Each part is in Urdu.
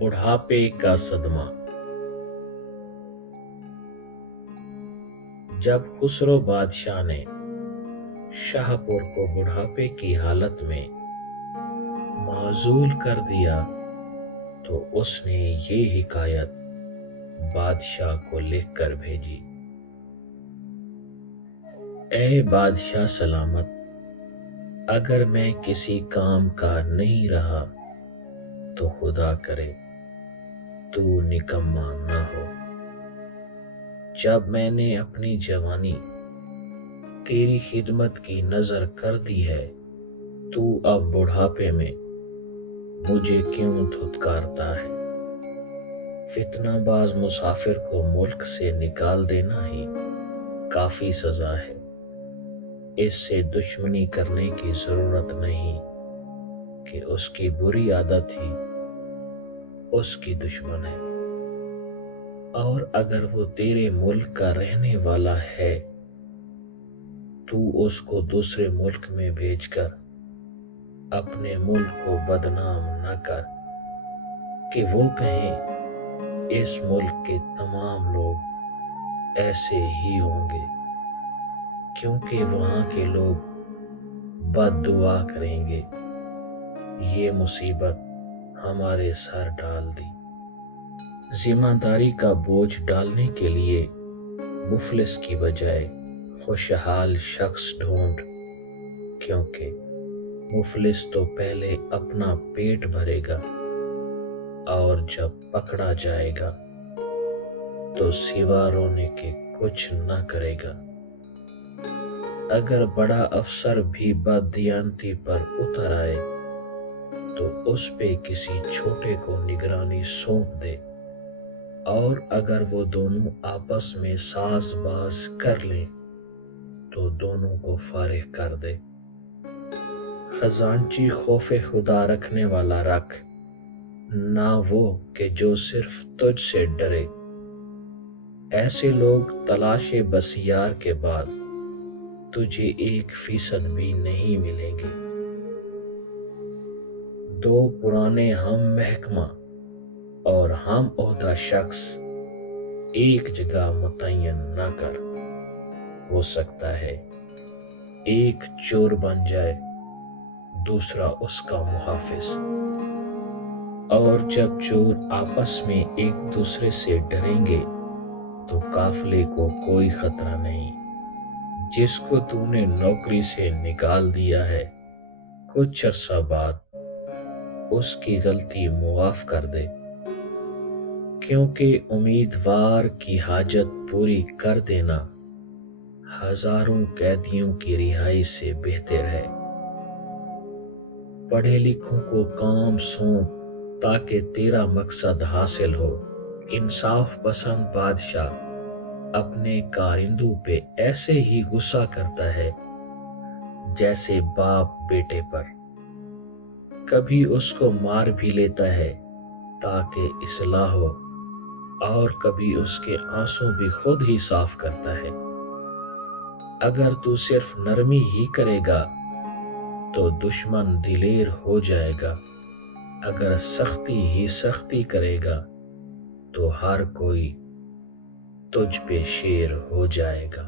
بڑھاپے کا صدمہ۔ جب خسرو بادشاہ نے شاہپور کو بڑھاپے کی حالت میں معزول کر دیا تو اس نے یہ حکایت بادشاہ کو لکھ کر بھیجی: اے بادشاہ سلامت، اگر میں کسی کام کا نہیں رہا تو خدا کرے تو نکما نہ ہو۔ جب میں نے اپنی جوانی تیری خدمت کی نظر کر دی ہے تو اب بڑھاپے میں مجھے کیوں دھتکارتا ہے؟ فتنہ باز مسافر کو ملک سے نکال دینا ہی کافی سزا ہے، اس سے دشمنی کرنے کی ضرورت نہیں کہ اس کی بری عادت ہی اس کی دشمن ہے، اور اگر وہ تیرے ملک کا رہنے والا ہے تو اس کو دوسرے ملک میں بھیج کر اپنے ملک کو بدنام نہ کر کہ وہ کہیں اس ملک کے تمام لوگ ایسے ہی ہوں گے، کیونکہ وہاں کے لوگ بد دعا کریں گے، یہ مصیبت ہمارے سر ڈال دی۔ ذمہ داری کا بوجھ ڈالنے کے لیے مفلس کی بجائے خوشحال شخص ڈھونڈ، کیونکہ مفلس تو پہلے اپنا پیٹ بھرے گا اور جب پکڑا جائے گا تو سوا رونے کے کچھ نہ کرے گا۔ اگر بڑا افسر بھی بددیانتی پر اتر آئے تو اس پہ کسی چھوٹے کو نگرانی سونپ دے، اور اگر وہ دونوں آپس میں ساز باز کر لیں تو دونوں کو فارغ کر دے۔ خزانچی خوف خدا رکھنے والا رکھ، نہ وہ کہ جو صرف تجھ سے ڈرے۔ ایسے لوگ تلاش بسیار کے بعد تجھے 1% بھی نہیں ملیں گے۔ دو پرانے ہم محکمہ اور ہم عہدہ شخص ایک جگہ متعین نہ کر، ہو سکتا ہے ایک چور بن جائے دوسرا اس کا محافظ، اور جب چور آپس میں ایک دوسرے سے ڈریں گے تو قافلے کو کوئی خطرہ نہیں۔ جس کو تو نے نوکری سے نکال دیا ہے کچھ عرصہ بعد اس کی غلطی معاف کر دے، کیونکہ امیدوار کی حاجت پوری کر دینا ہزاروں قیدیوں کی رہائی سے بہتر ہے۔ پڑھے لکھوں کو کام سونپ تاکہ تیرا مقصد حاصل ہو۔ انصاف پسند بادشاہ اپنے کارندوں پہ ایسے ہی غصہ کرتا ہے جیسے باپ بیٹے پر، کبھی اس کو مار بھی لیتا ہے تاکہ اصلاح ہو، اور کبھی اس کے آنسو بھی خود ہی صاف کرتا ہے۔ اگر تو صرف نرمی ہی کرے گا تو دشمن دلیر ہو جائے گا، اگر سختی ہی سختی کرے گا تو ہر کوئی تجھ پہ شیر ہو جائے گا،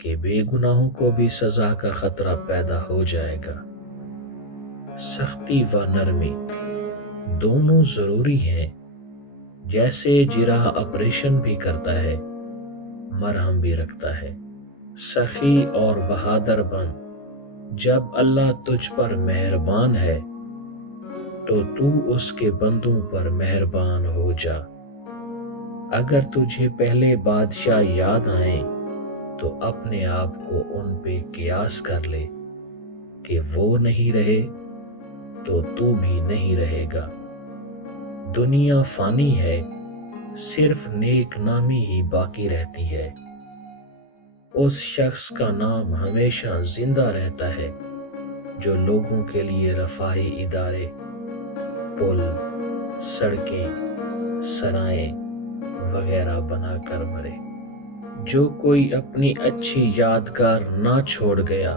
کہ بے گناہوں کو بھی سزا کا خطرہ پیدا ہو جائے گا۔ سختی و نرمی دونوں ضروری ہیں، جیسے جراح آپریشن بھی کرتا ہے مرہم بھی رکھتا ہے۔ سخی اور بہادر بن، جب اللہ تجھ پر مہربان ہے تو اس کے بندوں پر مہربان ہو جا۔ اگر تجھے پہلے بادشاہ یاد آئیں تو اپنے آپ کو ان پہ قیاس کر لے کہ وہ نہیں رہے تو بھی نہیں رہے گا۔ دنیا فانی ہے، صرف نیک نامی ہی باقی رہتی ہے۔ اس شخص کا نام ہمیشہ زندہ رہتا ہے جو لوگوں کے لیے رفاہی ادارے، پل، سڑکیں، سرائیں وغیرہ بنا کر مرے۔ جو کوئی اپنی اچھی یادگار نہ چھوڑ گیا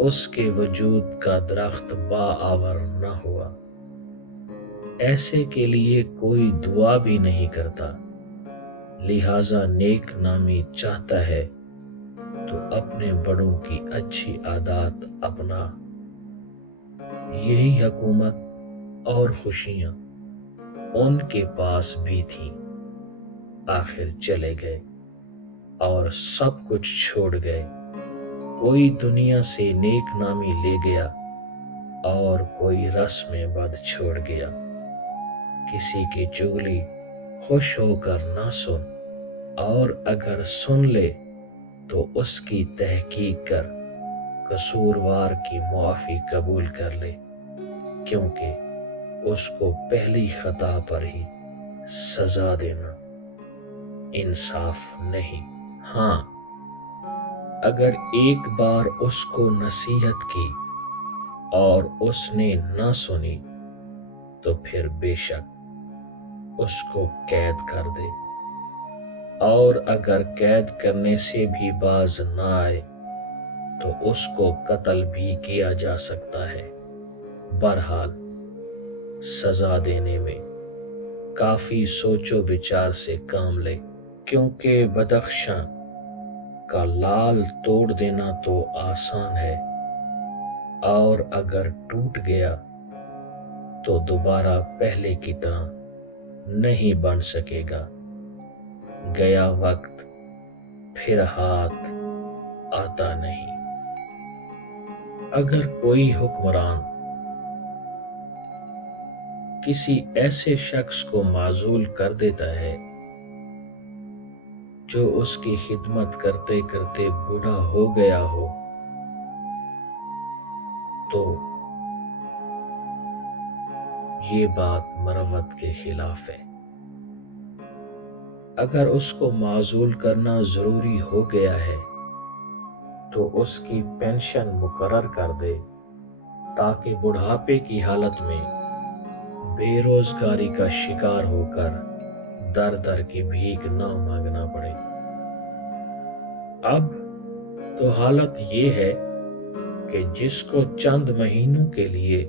اس کے وجود کا درخت باآور نہ ہوا۔ ایسے کے لیے کوئی دعا بھی نہیں کرتا، لہذا نیک نامی چاہتا ہے تو اپنے بڑوں کی اچھی عادات اپنا۔ یہی حکومت اور خوشیاں ان کے پاس بھی تھیں، آخر چلے گئے اور سب کچھ چھوڑ گئے۔ کوئی دنیا سے نیک نامی لے گیا اور کوئی رسم بد چھوڑ گیا۔ کسی کی چغلی خوش ہو کر نہ سن، اور اگر سن لے تو اس کی تحقیق کر، قصوروار کی معافی قبول کر لے، کیونکہ اس کو پہلی خطا پر ہی سزا دینا انصاف نہیں۔ ہاں، اگر ایک بار اس کو نصیحت کی اور اس نے نہ سنی تو پھر بے شک اس کو قید کر دے، اور اگر قید کرنے سے بھی باز نہ آئے تو اس کو قتل بھی کیا جا سکتا ہے۔ بہرحال سزا دینے میں کافی سوچ و بچار سے کام لے، کیونکہ بدخشاں کا لال توڑ دینا تو آسان ہے، اور اگر ٹوٹ گیا تو دوبارہ پہلے کی طرح نہیں بن سکے گا۔ گیا وقت پھر ہاتھ آتا نہیں۔ اگر کوئی حکمران کسی ایسے شخص کو معزول کر دیتا ہے جو اس کی خدمت کرتے کرتے بوڑھا ہو گیا ہو، تو یہ بات مروت کے خلاف ہے۔ اگر اس کو معزول کرنا ضروری ہو گیا ہے تو اس کی پینشن مقرر کر دے، تاکہ بڑھاپے کی حالت میں بے روزگاری کا شکار ہو کر در در کی بھیک نہ مانگنا پڑے۔ اب تو حالت یہ ہے کہ جس کو چند مہینوں کے لیے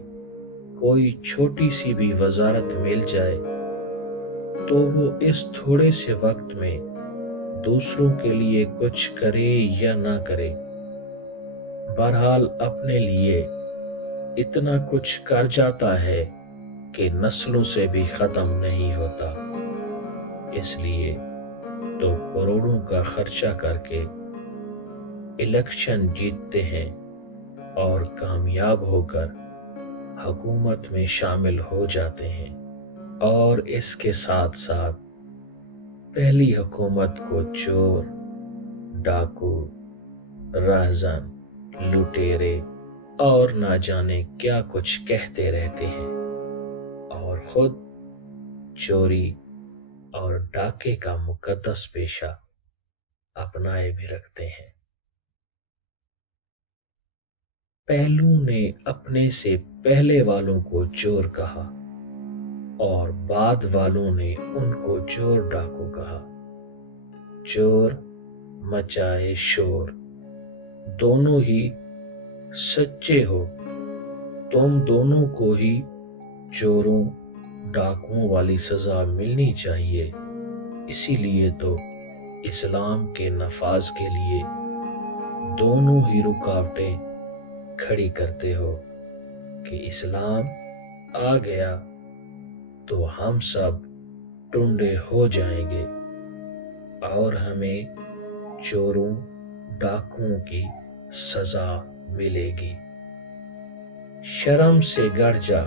کوئی چھوٹی سی بھی وزارت مل جائے تو وہ اس تھوڑے سے وقت میں دوسروں کے لیے کچھ کرے یا نہ کرے، بہرحال اپنے لیے اتنا کچھ کر جاتا ہے کہ نسلوں سے بھی ختم نہیں ہوتا۔ اس لیے تو کروڑوں کا خرچہ کر کے الیکشن جیتتے ہیں اور کامیاب ہو کر حکومت میں شامل ہو جاتے ہیں، اور اس کے ساتھ ساتھ پہلی حکومت کو چور، ڈاکو، رہزن، لٹیرے اور نہ جانے کیا کچھ کہتے رہتے ہیں، اور خود چوری اور ڈاکے کا مقدس پیشہ اپنائے بھی رکھتے ہیں۔ پہلو نے اپنے سے پہلے والوں کو چور کہا اور بعد والوں نے ان کو چور ڈاکو کہا۔ چور مچائے شور، دونوں ہی سچے ہو، تم دونوں کو ہی چوروں ڈاکوؤں والی سزا ملنی چاہیے۔ اسی لیے تو اسلام کے نفاذ کے لیے دونوں ہی رکاوٹیں کھڑی کرتے ہو کہ اسلام آ گیا تو ہم سب ٹنڈے ہو جائیں گے اور ہمیں چوروں ڈاکوؤں کی سزا ملے گی۔ شرم سے گڑ جا،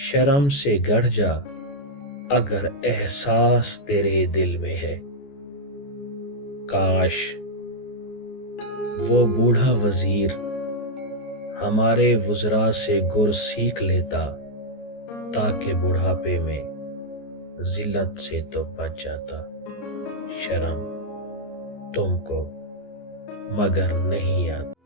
شرم سے گڑ جا، اگر احساس تیرے دل میں ہے۔ کاش وہ بوڑھا وزیر ہمارے وزراء سے گر سیکھ لیتا، تاکہ بڑھاپے میں ذلت سے تو بچ جاتا۔ شرم تم کو مگر نہیں آتی۔